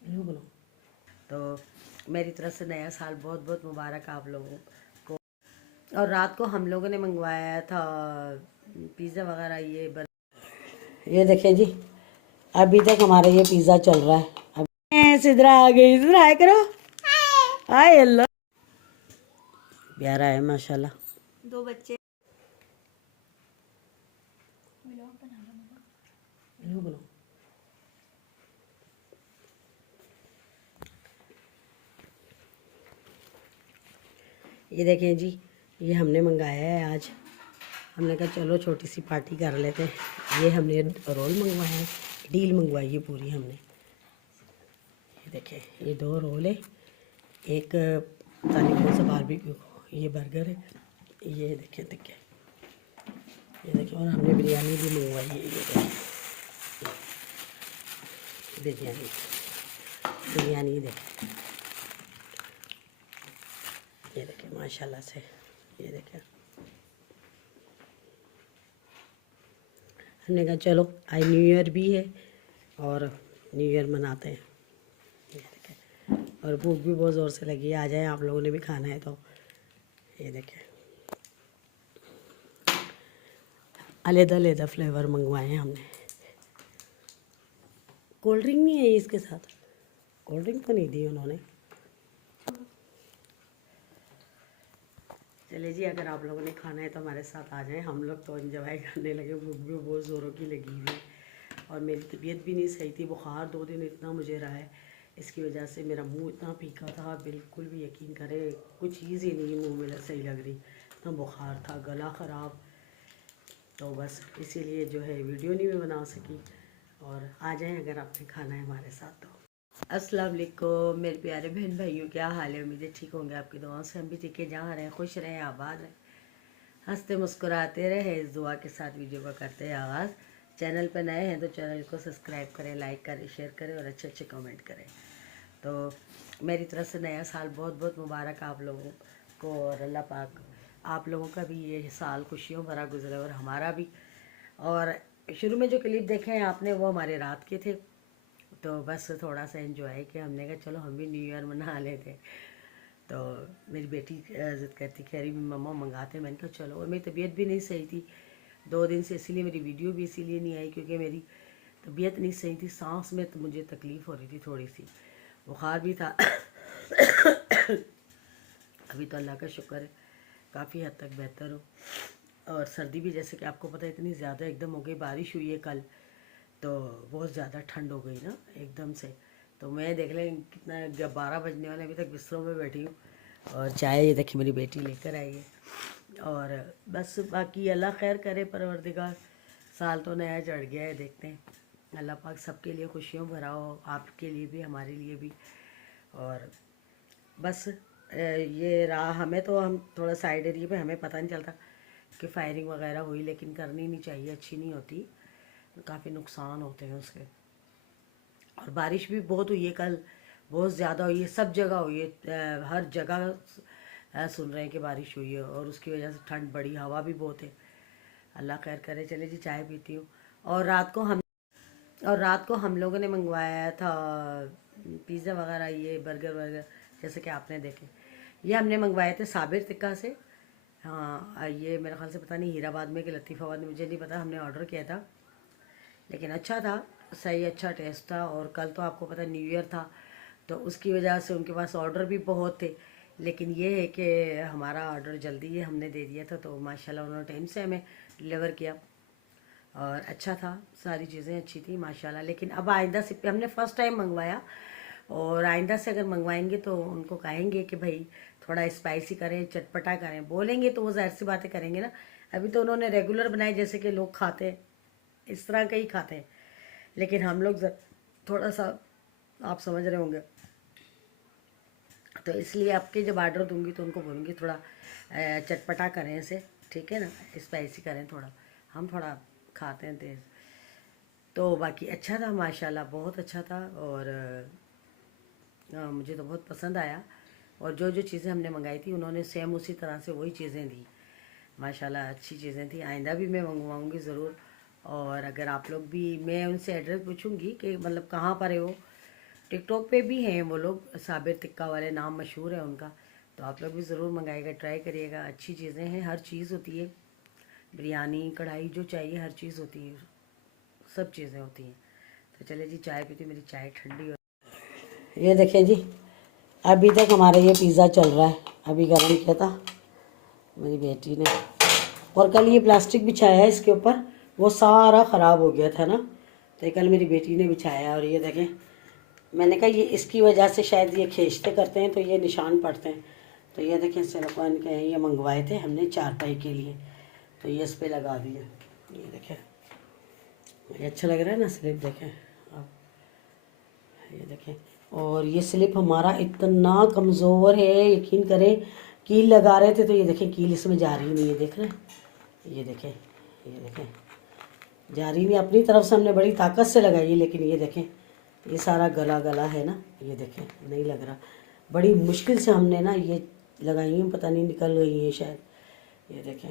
बोलो। तो मेरी तरफ से नया साल बहुत बहुत मुबारक आप लोगों को। और रात को हम लोगों ने मंगवाया था पिज़्ज़ा वगैरह। ये देखें जी, अभी तक हमारा ये पिज़्ज़ा चल रहा है। अब सिद्रा आ गई, सिद्रा हाय करो। हाय अल्लाह, प्यारा है माशाल्लाह। दो बच्चे बोलो। ये देखें जी, ये हमने मंगाया है आज। हमने कहा चलो छोटी सी पार्टी कर लेते हैं। ये हमने रोल मंगवाया है, डील मंगवाई है पूरी हमने। ये देखें, ये 2 रोल है, एक पता नहीं कौन सा बारबेक्यू, ये बर्गर है। ये देखें ये देखें, और हमने बिरयानी भी मंगवाई है। ये देखें बिरयानी देखें, ये देखें माशाल्लाह से। ये देखें, हमने कहा चलो आज न्यू ईयर भी है और न्यू ईयर मनाते हैं। ये देखें, और भूख भी बहुत ज़ोर से लगी है, आ जाए आप लोगों ने भी खाना है तो। ये देखें, अलग-अलग फ्लेवर मंगवाए हैं हमने। कोल्ड ड्रिंक नहीं है इसके साथ, कोल्ड ड्रिंक तो नहीं दी उन्होंने। चलिए जी, अगर आप लोगों ने खाना है तो हमारे साथ आ जाएं। हम लोग तो एंजॉय करने लगे, भूख भी बहुत ज़ोरों की लगी हुई है और मेरी तबीयत भी नहीं सही थी। बुखार 2 दिन इतना मुझे रहा है, इसकी वजह से मेरा मुंह इतना फीका था, बिल्कुल भी यकीन करें कुछ चीज़ ही नहीं मुंह में सही लग रही। इतना बुखार था, गला ख़राब, तो बस इसीलिए जो है वीडियो नहीं मैं बना सकी। और आ जाएँ अगर आपने खाना है हमारे साथ तो। अस्सलाम वालेकुम मेरे प्यारे बहन भाइयों, क्या हाल है? उम्मीद है ठीक होंगे, आपकी दुआओं से हम भी ठीक है। जहाँ रहें खुश रहें, आबाद रहें, हंसते मुस्कुराते रहे, इस दुआ के साथ वीडियो का करते हैं आगाज़। चैनल पर नए हैं तो चैनल को सब्सक्राइब करें, लाइक करें, शेयर करें और अच्छे अच्छे कमेंट करें। तो मेरी तरफ से नया साल बहुत बहुत मुबारक आप लोगों को, और अल्लाह पाक आप लोगों का भी ये साल खुशियों भरा गुजरे और हमारा भी। और शुरू में जो क्लिप देखे हैं आपने वो हमारे रात के थे, तो बस थोड़ा सा एंजॉय किया। हमने कहा चलो हम भी न्यू ईयर मना लेते। तो मेरी बेटी ज़िद करती, कह रही मम्मा मंगाते। मैंने कहा चलो, और मेरी तबीयत भी नहीं सही थी 2 दिन से, इसीलिए मेरी वीडियो भी इसीलिए नहीं आई क्योंकि मेरी तबीयत नहीं सही थी। सांस में तो मुझे तकलीफ़ हो रही थी थोड़ी सी, बुखार भी था। अभी तो अल्लाह का शुक्र है काफ़ी हद तक बेहतर हो। और सर्दी भी जैसे कि आपको पता है इतनी ज़्यादा एकदम हो गई, बारिश हुई है कल तो बहुत ज़्यादा ठंड हो गई ना एकदम से। तो मैं देख लें कितना 12 बजने वाले, अभी तक बिस्तरों में बैठी हूँ और चाय ये देखिए मेरी बेटी लेकर आई है। और बस बाकी अल्लाह खैर करे, परवरदिगार। साल तो नया चढ़ गया है, देखते हैं अल्लाह पाक सबके लिए खुशियों भरा हो, आपके लिए भी हमारे लिए भी। और बस ये रहा, हमें तो हम थोड़ा साइड एरिया पे, हमें पता नहीं चलता कि फायरिंग वगैरह हुई, लेकिन करनी नहीं चाहिए, अच्छी नहीं होती, काफ़ी नुकसान होते हैं उसके। और बारिश भी बहुत हुई है कल, बहुत ज़्यादा हुई है, सब जगह हुई है, हर जगह सुन रहे हैं कि बारिश हुई है और उसकी वजह से ठंड बढ़ी, हवा भी बहुत है। अल्लाह खैर करे। चले जी, चाय पीती हूँ। और रात को हम लोगों ने मंगवाया था पिज़्ज़ा वगैरह, ये बर्गर वर्गर जैसे कि आपने देखे। ये हमने मंगवाए थे साबिर तिक्का से। हाँ, ये मेरे ख्याल से पता नहीं हीराबाद में कि लतीफ़ाबाद में, मुझे नहीं पता। हमने ऑर्डर किया था, लेकिन अच्छा था, सही अच्छा टेस्ट था। और कल तो आपको पता न्यू ईयर था तो उसकी वजह से उनके पास ऑर्डर भी बहुत थे, लेकिन ये है कि हमारा ऑर्डर जल्दी ही हमने दे दिया था, तो माशाल्लाह उन्होंने टाइम से हमें डिलीवर किया और अच्छा था, सारी चीज़ें अच्छी थी माशाल्लाह। लेकिन अब आइंदा से, हमने फ़र्स्ट टाइम मंगवाया और आइंदा से अगर मंगवाएंगे तो उनको कहेंगे कि भाई थोड़ा स्पाइसी करें, चटपटा करें, बोलेंगे तो वो ज़ाहिर सी बातें करेंगे ना। अभी तो उन्होंने रेगुलर बनाए जैसे कि लोग खाते हैं, इस तरह का ही खाते हैं, लेकिन हम लोग थोड़ा सा, आप समझ रहे होंगे, तो इसलिए आपके जब ऑर्डर दूंगी तो उनको बोलूँगी थोड़ा चटपटा करें इसे, ठीक है ना, स्पाइसी करें थोड़ा, हम थोड़ा खाते हैं तेज़। तो बाकी अच्छा था माशाल्लाह, बहुत अच्छा था। और मुझे तो बहुत पसंद आया। और जो जो चीज़ें हमने मंगाई थी उन्होंने सेम उसी तरह से वही चीज़ें दी माशाल्लाह, अच्छी चीज़ें थी। आइंदा भी मैं मंगवाऊँगी ज़रूर। और अगर आप लोग भी, मैं उनसे एड्रेस पूछूंगी कि मतलब कहाँ पर है वो। टिकटॉक पे भी हैं वो लोग, साबिर टिक्का वाले नाम मशहूर है उनका। तो आप लोग भी ज़रूर मंगाइएगा, ट्राई करिएगा, अच्छी चीज़ें हैं, हर चीज़ होती है, बिरयानी कढ़ाई जो चाहिए हर चीज़ होती है, सब चीज़ें होती हैं। तो चले जी, चाय पीती, मेरी चाय ठंडी हो। ये देखें जी, अभी तक हमारा ये पिज़्ज़ा चल रहा है, अभी गर्म किया था मेरी बेटी ने, और कल ये प्लास्टिक बिछाया है इसके ऊपर, वो सारा ख़राब हो गया था ना, तो ये कल मेरी बेटी ने बिछाया। और ये देखें, मैंने कहा ये इसकी वजह से शायद ये खींचते करते हैं तो ये निशान पड़ते हैं। तो ये देखें, सिलिकॉन के ये मंगवाए थे हमने चारपाई के लिए, तो ये इस पर लगा दिए। ये देखें, ये अच्छा लग रहा है ना स्लिप, देखें आप, ये देखें। और ये स्लिप हमारा इतना कमज़ोर है, यकीन करें, कील लगा रहे थे तो ये देखें कील इसमें जा रही नहीं है, देख रहे हैं, ये देखें, ये देखें जा रही नहीं, अपनी तरफ से हमने बड़ी ताकत से लगाई है, लेकिन ये देखें ये सारा गला गला है ना, ये देखें नहीं लग रहा, बड़ी मुश्किल से हमने ना ये लगाई हैं, पता नहीं निकल गई हैं शायद। ये देखें,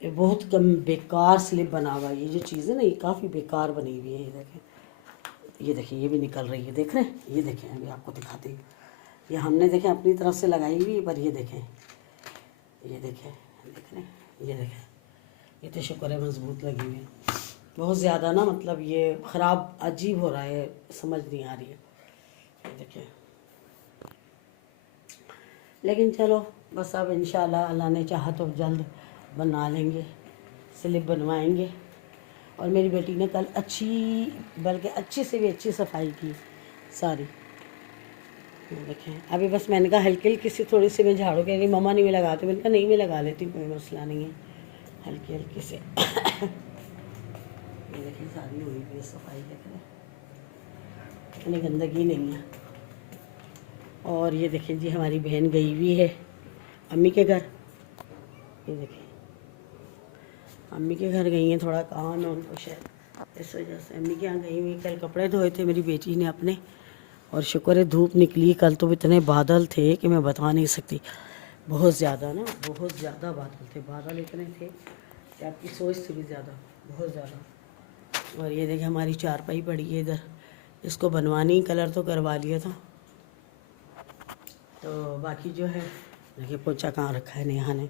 ये बहुत कम बेकार स्लिप बना हुआ है, ये जो चीज़ है ना ये काफ़ी बेकार बनी हुई है। ये देखें, ये देखें ये भी निकल रही है, देख रहे हैं, ये देखें अभी आपको दिखाती हूँ, ये हमने देखें अपनी तरफ से लगाई हुई है, पर ये देखें, ये देखें, देख रहे हैं, ये देखें, ये तो शुक्र है मजबूत लगी हुई है। बहुत ज़्यादा ना मतलब ये ख़राब अजीब हो रहा है, समझ नहीं आ रही है, ये देखिए। लेकिन चलो बस अब इंशाल्लाह अल्लाह ने चाहा तो जल्द बना लेंगे, स्लिप बनवाएंगे। और मेरी बेटी ने कल अच्छी, बल्कि अच्छी से भी अच्छी सफाई की सारी। देखें अभी बस मैंने कहा हल्की हल्की सी थोड़ी सी मैं झाड़ू कह रही, मम्मा नहीं मैं लगाती, मैंने कहा नहीं मैं लगा लेती हूँ, कोई मसला नहीं है, हल्की हल्की से। ये देखिए सारी हुई हुई सफाई, देख रहे इतनी गंदगी नहीं है। और ये देखें जी, हमारी बहन गई हुई है अम्मी के घर, ये देखें अम्मी के घर गई हैं, थोड़ा काम है उनको शायद, इस वजह से अम्मी के यहाँ गई हुई। कल कपड़े धोए थे मेरी बेटी ने अपने, और शुक्र है धूप निकली, कल तो इतने बादल थे कि मैं बता नहीं सकती, बहुत ज़्यादा ना, बहुत ज़्यादा बादल थे, बादल इतने थे कि आपकी सोच से भी ज़्यादा, बहुत ज़्यादा। और ये देखिए हमारी चारपाई पड़ी है इधर, इसको बनवानी, कलर तो करवा लिया था, तो बाकी जो है देखिए पोछा कहाँ रखा है नेहा ने,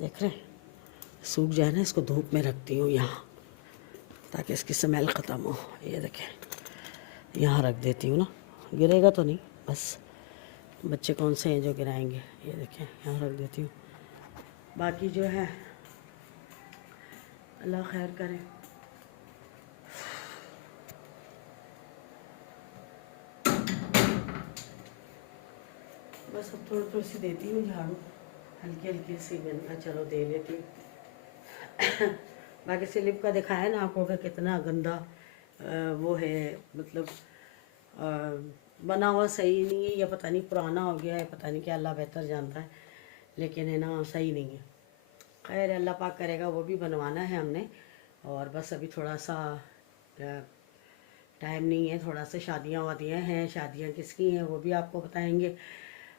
देख रहे सूख जाए ना, इसको धूप में रखती हूँ यहाँ ताकि इसकी स्मेल ख़त्म हो। ये देखें यहाँ रख देती हूँ ना, गिरेगा तो नहीं, बस बच्चे कौन से हैं जो गिराएंगे। ये देखें यहाँ रख देती हूँ, बाकी जो है अल्लाह खैर करे। बस अब थोड़ी थोड़ी सी देती हूँ झाड़ू, हल्की हल्की सी, मैंने कहा चलो दे लेती हूँ। बाकी स्लिप का दिखाया ना आपको कि कितना गंदा वो है, मतलब बना हुआ सही नहीं है, या पता नहीं पुराना हो गया है, पता नहीं क्या, अल्लाह बेहतर जानता है, लेकिन है ना सही नहीं है। खैर अल्लाह पाक करेगा, वो भी बनवाना है हमने, और बस अभी थोड़ा सा टाइम नहीं है, थोड़ा सा शादियाँ वादियाँ हैं, शादियाँ किसकी हैं वो भी आपको बताएंगे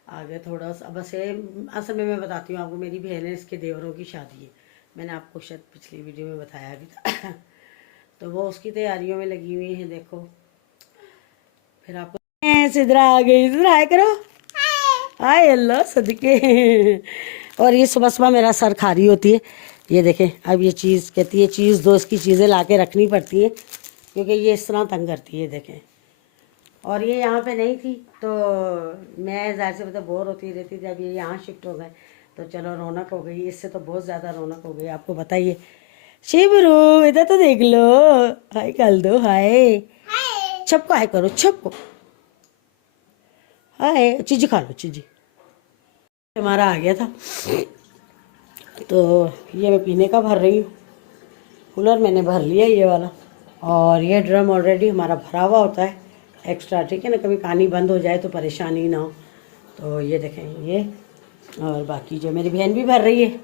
आगे थोड़ा सा। बस ये असल में मैं बताती हूँ आपको, मेरी बहन है इसके देवरों की शादी है, मैंने आपको शायद पिछली वीडियो में बताया भी था। तो वो उसकी तैयारियों में लगी हुई हैं, देखो फिर आपको सिद्रा आ गई, इधर आया करो, हाय अल्लाह सदके। और ये सुबह सुबह मेरा सर खारी होती है, ये देखें अब ये चीज़ कहती है चीज़ दो, इसकी चीज़ें ला के रखनी पड़ती हैं क्योंकि ये इस तरह तंग करती है, देखें। और ये यहाँ पे नहीं थी तो मैं ज़ाहिर से मतलब बोर होती रहती थी, जब ये यहाँ शिफ्ट हो गए तो चलो रौनक हो गई, इससे तो बहुत ज़्यादा रौनक हो गई, आपको बताइए। शिवरू इधर तो देख लो, हाय कर दो, हाय छपको, हाय करो छपको, हाय चीज़ी खा लो, चीज़ी हमारा आ गया था, तो ये मैं पीने का भर रही हूँ, कूलर मैंने भर लिया ये वाला, और ये ड्रम ऑलरेडी हमारा भरा हुआ होता है एक्स्ट्रा, ठीक है ना, कभी पानी बंद हो जाए तो परेशानी ना हो। तो ये देखें ये, और बाकी जो मेरी बहन भी भर रही है,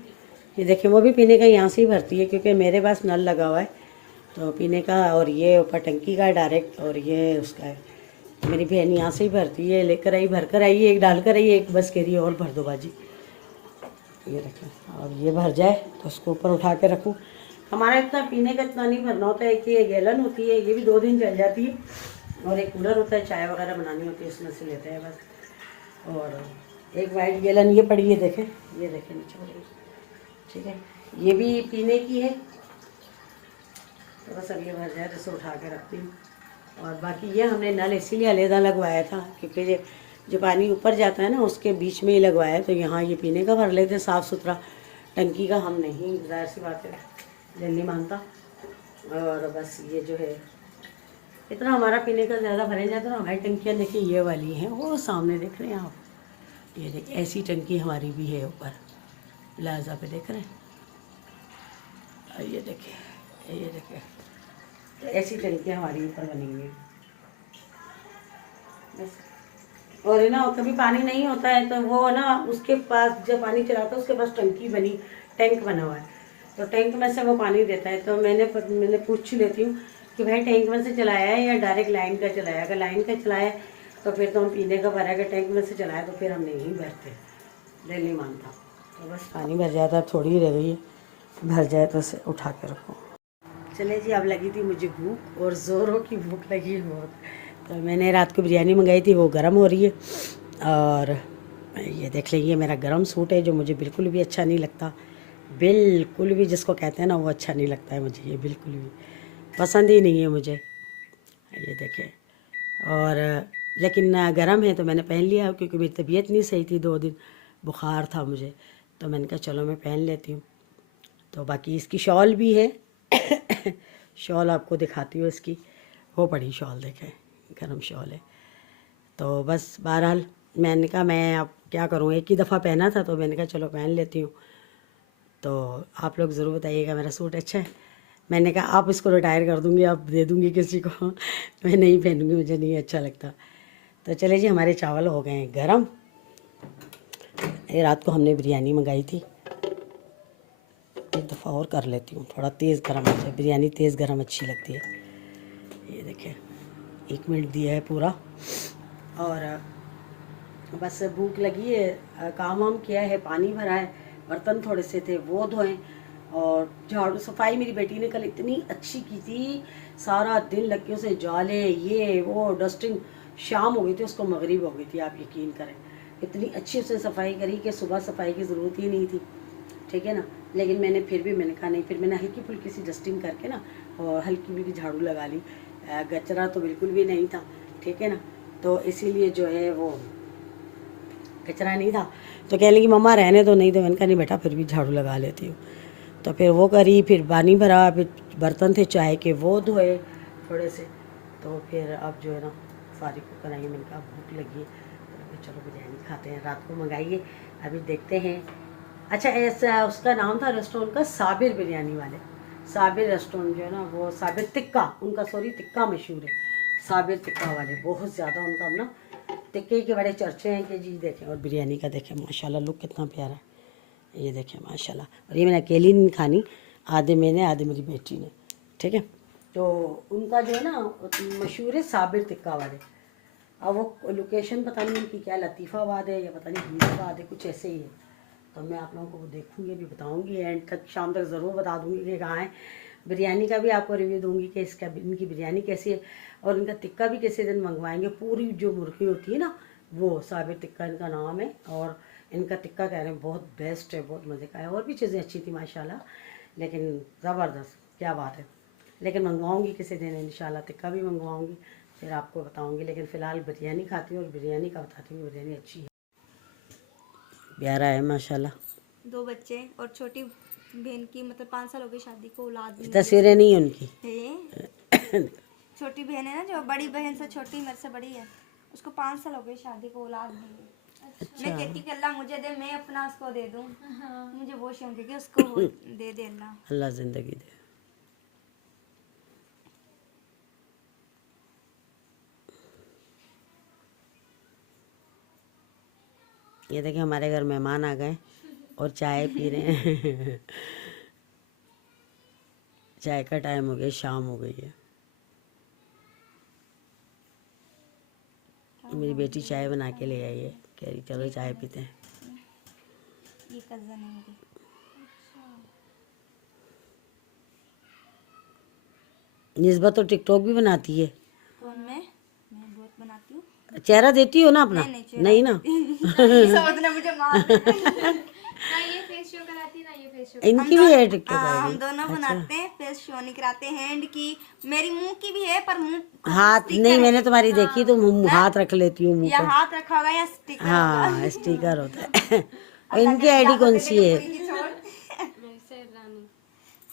ये देखें वो भी पीने का यहाँ से ही भरती है क्योंकि मेरे पास नल लगा हुआ है तो पीने का, और ये ऊपर टंकी का है डायरेक्ट, और ये उसका है, तो मेरी बहन यहाँ से ही भरती है, लेकर आई, भर कर आई, एक डाल कर आई, एक बस कह रही है और भर दो बाजी। ये रखें, और ये भर जाए तो उसको ऊपर उठा के रखूँ, हमारा इतना पीने का इतना नहीं भरना होता है कि ये गैलन होती है, ये भी 2 दिन चल जाती है। और एक कूलर होता है, चाय वगैरह बनानी होती है, उसमें से लेते हैं बस। और एक वाइट गैलन ये पड़ी है, देखें, ये देखें नीचे पड़ी है, ठीक है, ये भी पीने की है। तो बस अब ये भर जाए तो इसे उठा के रखती हूँ। और बाकी ये हमने नल इसीलिए अलहदा लगवाया था क्योंकि ये जो पानी ऊपर जाता है ना उसके बीच में ही लगवाया है, तो यहाँ ये पीने का भर लेते साफ़ सुथरा। टंकी का हम नहीं, ज़ाहिर सी बात है, दिल नहीं मानता। और बस ये जो है इतना हमारा पीने का ज़्यादा भरे जाता है ना। हमारी टंकियाँ देखिए ये वाली हैं, वो सामने देख रहे हैं आप, ये देखिए ऐसी टंकी हमारी भी है ऊपर प्लाजा पे, देख रहे हैं, ये देखिए, ये देखिए, तो ऐसी टंकियाँ हमारी ऊपर बनी हुई हैं बस। और है ना, कभी पानी नहीं होता है तो वो ना उसके पास जब पानी चलाता है उसके पास टंकी बनी, टैंक बना हुआ है, तो टैंक में से वो पानी देता है। तो मैंने पूछ लेती हूँ कि भाई टैंक में से चलाया है या डायरेक्ट लाइन का चलाया। अगर लाइन का चलाया तो फिर तो हम पीने का भरा, अगर टैंक में से चलाया तो फिर हम नहीं भरते, दिल नहीं मानता। तो बस पानी भर जाता है, थोड़ी ही रह गई है, भर जाए तो उसे उठा के रखो। चले जी, अब लगी थी मुझे भूख, और ज़ोरों की भूख लगी है बहुत। तो मैंने रात को बिरयानी मंगाई थी, वो गर्म हो रही है। और ये देख लीजिए मेरा गर्म सूट है जो मुझे बिल्कुल भी अच्छा नहीं लगता, बिल्कुल भी, जिसको कहते हैं ना वो अच्छा नहीं लगता है मुझे, ये बिल्कुल भी पसंद ही नहीं है मुझे, ये देखिए। और लेकिन गर्म है तो मैंने पहन लिया क्योंकि मेरी तबीयत नहीं सही थी, 2 दिन बुखार था मुझे, तो मैंने कहा चलो मैं पहन लेती हूँ। तो बाकी इसकी शॉल भी है शॉल आपको दिखाती हूँ इसकी, वो बड़ी शॉल देखें, गर्म शॉल है। तो बस बहरहाल मैंने कहा मैं अब क्या करूँ, एक ही दफ़ा पहना था तो मैंने कहा चलो पहन लेती हूँ। तो आप लोग ज़रूर बताइएगा मेरा सूट अच्छा है। मैंने कहा आप इसको रिटायर कर दूँगी, आप दे दूँगी किसी को मैं नहीं पहनूँगी, मुझे नहीं अच्छा लगता। तो चले जी, हमारे चावल हो गए हैं गरम। ये रात को हमने बिरयानी मंगाई थी, एक दफ़ा और कर लेती हूँ, थोड़ा तेज़ गरम हो जाए, बिरयानी तेज़ गरम अच्छी लगती है। ये देखिए 1 मिनट दिया है पूरा। और बस भूख लगी है, काम वाम किया है, पानी भरा है, बर्तन थोड़े से थे वो धोएं, और झाड़ू सफाई मेरी बेटी ने कल इतनी अच्छी की थी, सारा दिन लग के उसे जाले ये वो डस्टिंग, शाम हो गई थी उसको, मगरिब हो गई थी, आप यकीन करें, इतनी अच्छी उसने सफाई करी कि सुबह सफाई की ज़रूरत ही नहीं थी, ठीक है ना। लेकिन मैंने फिर भी मैंने कहा नहीं, फिर मैंने हल्की फुल्की सी डस्टिंग करके ना और हल्की फुल्की झाड़ू लगा ली, गचरा तो बिल्कुल भी नहीं था, ठीक है ना। तो इसीलिए जो है वो कचरा नहीं था। तो कह लगी मम्मा रहने दो, नहीं तो मैंने कहा नहीं बेटा फिर भी झाड़ू लगा लेती हूँ। तो फिर वो करी, फिर पानी भरा, फिर बर्तन थे चाय के वो धोए थोड़े से। तो फिर अब जो है ना फारिग होकर आई, मैंने कहा भूख लगी है, तो चलो बिरयानी खाते हैं, रात को मंगाइए, अभी देखते हैं। अच्छा ऐसा उसका नाम था रेस्टोरेंट का, साबिर बिरयानी वाले, साबिर रेस्टोरेंट जो है ना वो साबिर टिक्का, उनका सॉरी टिक्का मशहूर है, साबिर टिक्का वाले बहुत ज़्यादा उनका ना टिक्के के बड़े चर्चे हैं कि जी देखें। और बिरयानी का देखें माशाल्लाह लुक कितना प्यारा है, ये देखें माशाल्लाह। और ये मैंने अकेली नहीं खानी, आधे मैंने आधे मेरी बेटी ने, ठीक है। तो उनका जो है ना मशहूर है साबिर टिक्का वाले। अब वो लोकेशन पता नहीं उनकी क्या लतीफ़ाबाद है या पता नहीं हमीदाबाद है, कुछ ऐसे ही है। तो मैं आप लोगों को वो देखूँगी, अभी बताऊँगी, एंड तक शाम तक ज़रूर बता दूँगी कि कहाँ है। बिरयानी का भी आपको रिव्यू दूँगी कि इसका इनकी बिरयानी कैसी है, और इनका टिक्का भी कैसे दिन मंगवाएंगे। पूरी जो मुर्गी होती है ना वो साबिर टिक्का इनका नाम है, और इनका टिक्का कह रहे हैं बहुत बेस्ट है, बहुत मज़े का है। और भी चीज़ें अच्छी थी माशाल्लाह, लेकिन ज़बरदस्त, क्या बात है। लेकिन मंगवाऊँगी किसी दिन इंशाल्लाह, टिक्का भी मंगवाऊँगी, फिर आपको बताऊँगी। लेकिन फ़िलहाल बिरयानी खाती हूँ और बिरयानी का बताती हूँ, बिरयानी अच्छी है, प्यारा है माशाल्लाह। 2 बच्चे और छोटी बहन की मतलब 5 साल हो गई शादी को, औलाद भी नहीं तस्वीरें नहीं है उनकी है। छोटी बहन है ना, जो बड़ी बहन से छोटी, मेरे से बड़ी है, उसको 5 साल हो गए शादी को, औलाद नहीं है। अच्छा। मैं कहती कि अल्लाह मुझे दे, मैं अपना उसको दे दूँ। हाँ। मुझे वो शौक है कि उसको वो दे दे अल्लाह। अल्लाह ज़िंदगी दे। ये देखिए हमारे घर मेहमान आ गए और चाय पी रहे हैं चाय का टाइम हो गया, शाम हो गई है। मेरी बेटी चाय बना के ले आई है, कह रही चलो चाय पीते हैं। ये कज़न है मेरी। निस्बत तो टिकटॉक भी बनाती है। कौन मैं बहुत बनाती हूँ। चेहरा देती हो ना अपना? नहीं, चेहरा नहीं ना। सोचना मुझे मार देगा। ना ये फेस शो कराती ना ये फेस शो। इनकी भी है टिकटॉक हाँ, हम आईडी? दोनों बनाते हैं, फेस शो नहीं कराते। हैंड की, मेरी मुंह की भी है, पर मुंह को हाथ स्टिकर नहीं, है। मैंने तुम्हारी देखी तो हाथ रख लेती हूँ मुंह या पे। हाथ रखा होगा या स्टिकर होगा। हाँ, स्टिकर होता है। और अल्लाह इनकी करे आईडी इजाजत कौन दे सी देगा है? पूरी की छोड़। मेरी सैर रानी।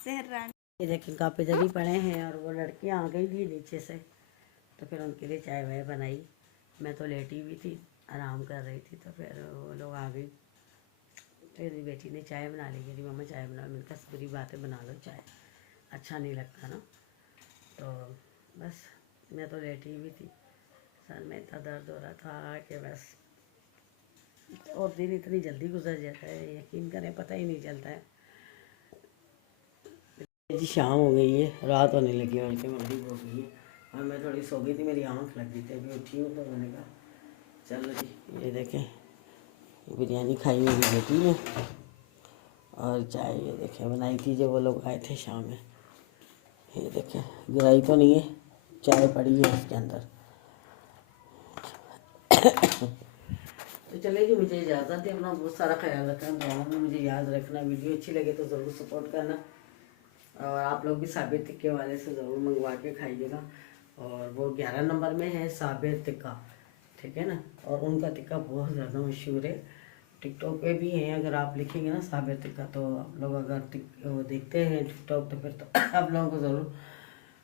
शहर रानी। ये देखें कापे जब भी पड़े हैं और वो लड़कियाँ आ गई थी नीचे से, तो फिर उनके लिए चाय वाय बनाई। मैं तो लेटी हुई थी, आराम कर रही थी, तो फिर वो लोग आ गई। तो मेरी बेटी ने चाय बना ली, कहती मम्मा चाय बनाओ। मैंने कहा बुरी बात है, बना लो चाय, अच्छा नहीं लगता ना। तो बस मैं तो लेटी हुई थी, सर में इतना दर्द हो रहा था कि बस। और दिन इतनी जल्दी गुजर जाता है, यकीन करें पता ही नहीं चलता है। जी शाम हो गई है, रात होने लगी है, उनकी मगरिब हो गई है और मैं थोड़ी सो गई थी, मेरी आँख लग गई थी, अभी उठी हूँ तो मैंने कहा चलो जी। ये देखें बिरयानी खाई मेरी बेटी ने और चाय ये देखें बनाई थी जब वो लोग आए थे शाम में। ये देखें गिराई तो नहीं है, चाय पड़ी है इसके अंदर। तो चले जी, मुझे इजाज़त है। अपना बहुत सारा ख्याल रखना, दुआओं में मुझे याद रखना। वीडियो अच्छी लगे तो ज़रूर सपोर्ट करना और आप लोग भी साबिर टिक्के वाले से ज़रूर मंगवा के खाइएगा। और वो 11 नंबर में है साबिर टिक्का, ठीक है ना। और उनका टिक्का बहुत ज़्यादा मशहूर है, टिकटॉक पे भी है। अगर आप लिखेंगे ना साबिर टिक्का, तो आप लोग अगर वो देखते हैं टिकटॉक, तो फिर तो आप लोगों को ज़रूर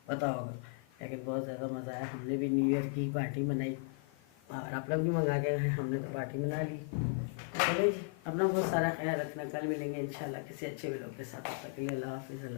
पता होगा। लेकिन बहुत ज़्यादा मज़ा आया, हमने भी न्यू ईयर की पार्टी मनाई और आप लोग भी मंगा के गए, हमने तो पार्टी मना ली। चलिए जी, अपना बहुत सारा ख्याल रखना। कल मिलेंगे इंशाल्लाह किसी अच्छे व्लॉग के साथ। तब तक के लिए अल्लाह हाफिज़।